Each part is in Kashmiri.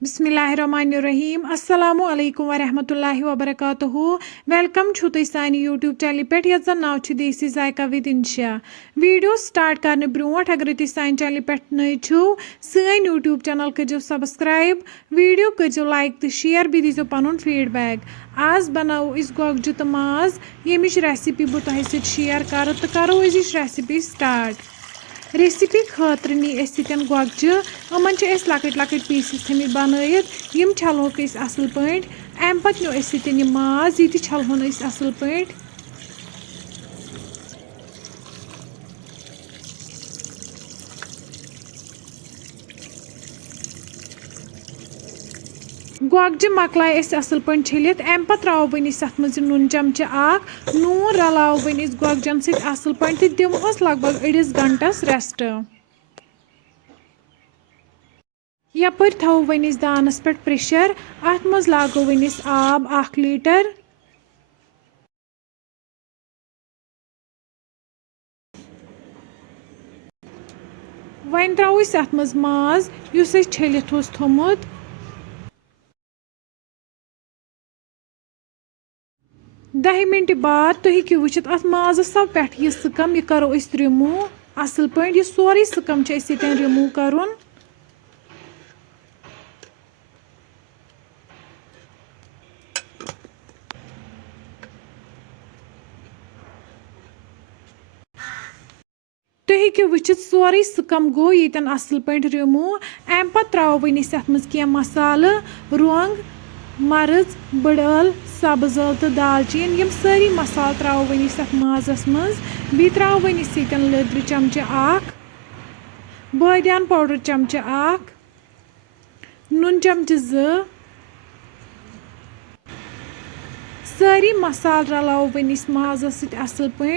बिस्मिल्लाहिर्रहमानिर्रहीम अस्सलामु अलैकुम वरहमतुल्लाहि वबरकातुहू वेलकम छु तुम सानी यूट्यूब चैनल पे यथ जन नाव छु देसी जायका विद इंशा वीडियो स्टार्ट करने ब्रोट अगर तुम सानी चैनल पे नई छु सन यूट्यूब चैनल करो सब्सक्राइब वीडियो करो लाइक तो शेयर भी दीजो पन फीडबैक आज बनाओ इस गोगजु तो माज यमिच रेसिपी बह तुह शेयर कर तो करो अजिच रेसिपी स्टार्ट रेसिपी खतर नी गोगजु अमन लकट लकट पीसेस थमित बनयित यम छलहोक असल पे अम पत नो माज यह छलहोन असल पे गोगजि मकलाय असल पे छलित अम पत त्रो वन अत मज नून चमचे नून रलाव वन गोगजन सत असल पे दिमोस लगभग अड़िस घंटस रेस्ट यपर थो वन दानस पे प्रेशर अत मज लागो वन आब 1 लीटर वन त्रो अत मज माज युस छलित थोमुत 10 मिनट बाद तुम हेकि वुचित अत माजस पे यह सकम यह करो रिमूव असल पे यह सोरे सकम रिमूव करुन तुम हेकि वुचित सोरे सकम गो यन असल पे रिमूव अम पत त्रो वन अत मज कह मसाल रोंग मर्च बड़ल सब्ज ٲl तो दालचीन यम सारी मसाल त्रो वन अत माजस मज बी त्रो वन लद्र चमचे बादियान पाउडर चमचे नून चमचे 2 सारी मसाल रलाव वन माजस असल पे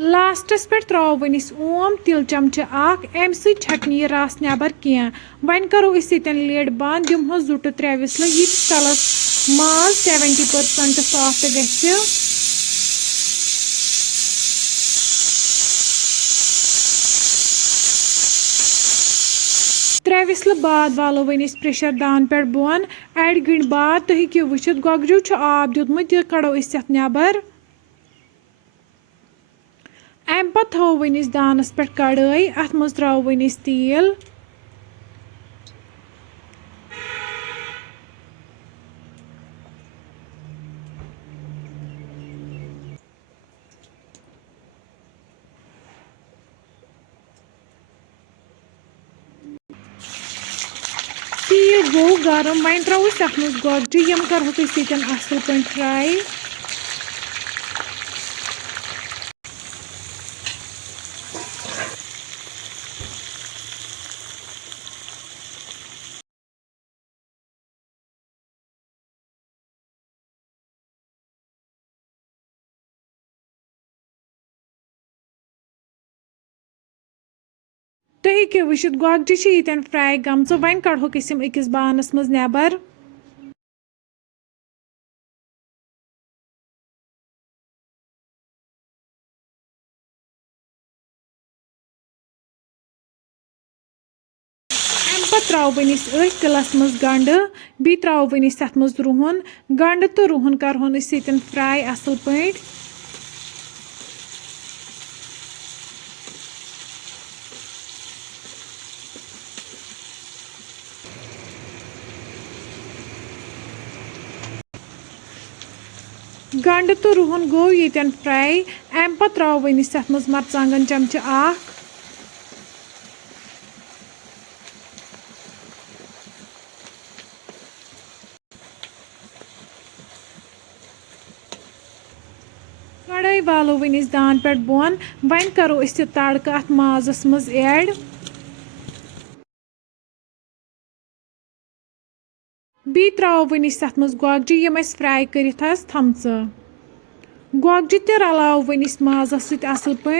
लास्टस पे त्रो वन ओम तिल चमचे अम सक यह रस नबर कह वन करो लिड बंद दिमो 2 to 3 विसल यीत कलस माज 70% सॉफ्ट गि 3 विसल बाद वालो वन प्रेशर दान पे बोन 8 घंटे बाद तुम हेकि वुचित गोगजु आब दितमुत यह कड़ो अत नबर अम पत थो वन दानस पे कड़ाई अत मज त्रो वन तेल तेल गो गरम वन त्रो अत मज गोगजु यम करोक असल पे फ्राई तुम हेकि वुचित गोगजि यन फ्राई गम वन कड़ोक अकिस बानस मज नबर अम पत त्रो वन तिलस मज गंड बी त्रो वन अत मज रुहन गंड तो रुहन करोन फ्राई असल पे गंड तो रुहन गो यन फ्राई अम पत त्रो वन अत मज मरचांगन चमचे कड़ाई वालो वन दान पे बोन वन करो तड़क अत माजस मज ऐड बी त्रो वन अत मज गोगजि यम फ्राई कर थमच गोगजि ते रलाव वन माजस असल पे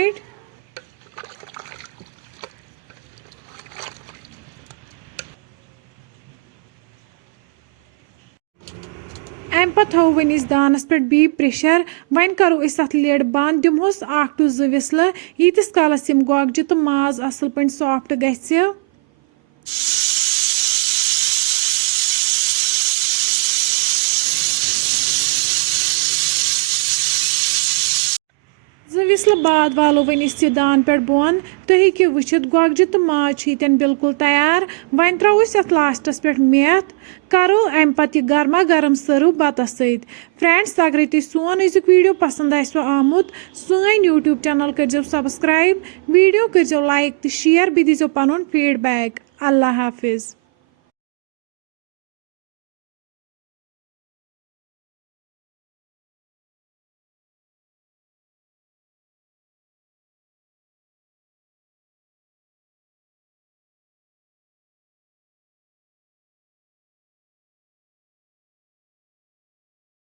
अम पत थो वन दानस पे बी प्रेशर वन करो अत लिड बंद दिमोस 1 to 2 विसल यीतिस कालस यम गोगजि तो माज असल पे सॉफ्ट गि विसल बाद वालो वन इस दान पे बोन तुम हेकियो वुचित गोगजी तो माज यीतन बिल्कुल तैयार। वन त्रो अत लास्टस पे मेथ करो अम पत गर्मा गर्म सर्व बतस सत। फ्रेंड्स अगर तुम सोन अजुक वीडियो पसंद आमुत सन यूट्यूब चैनल करो सब्सक्राइब, वीडियो करो लाइक तो शेयर, बे दीजो पनुन फीडबैक। अल्लाह हाफिज़।